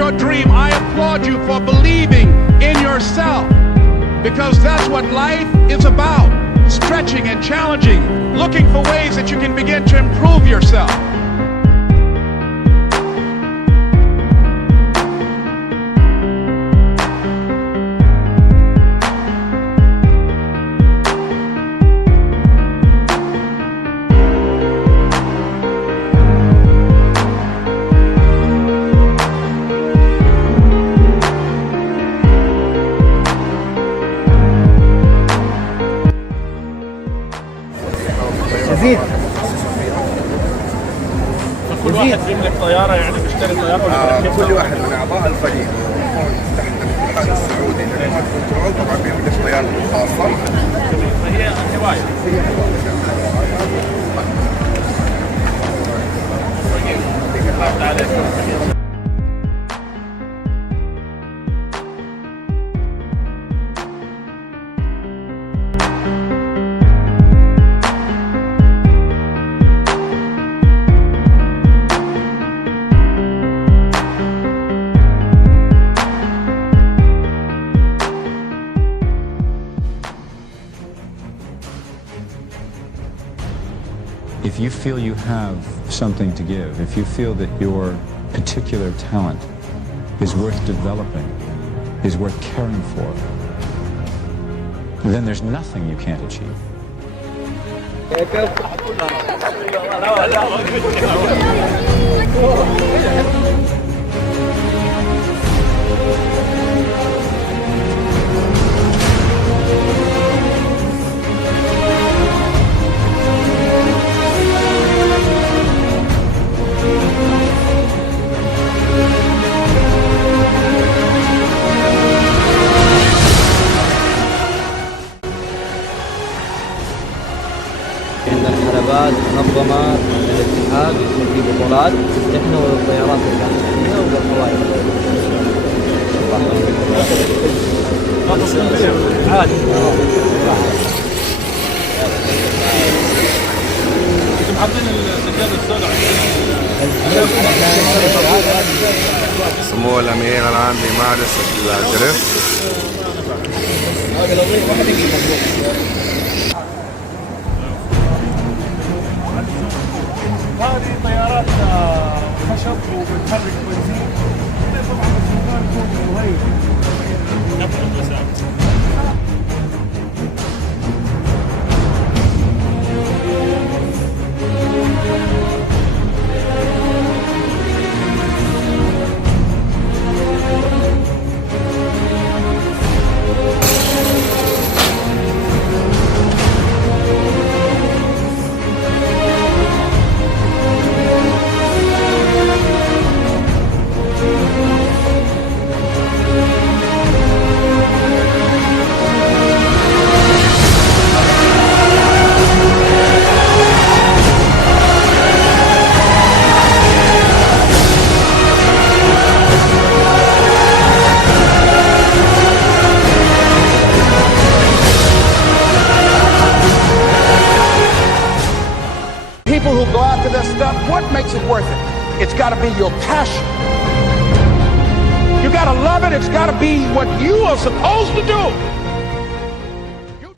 your dream. I applaud you for believing in yourself, because that's what life is about. Stretching and challenging, looking for ways that you can begin to improve yourself. يزيد كل واحد بيملك طياره، يعني بيشتري طياره ولا كل واحد من اعضاء الفريق تحت الاتحاد السعودي للريموت كنترول طبعا بيملك طيارته الخاصه. فهي هوايه. If you feel you have something to give, if you feel that your particular talent is worth developing, is worth caring for, then there's nothing you can't achieve. إن الحلبات منظمة من الاتحاد يكون في بطولات، إحنا والطيارات الداخلية والقوائم عادي. انتم حاطين السجاده السوداء سمو الامير الان بيمارس الدريفت. هذه طيارات خشب وبتحرك بنزين. طبعا السودان يكون رهيب. People who go after this stuff, what makes it worth it? It's got to be your passion. You got to love it. It's got to be what you are supposed to do.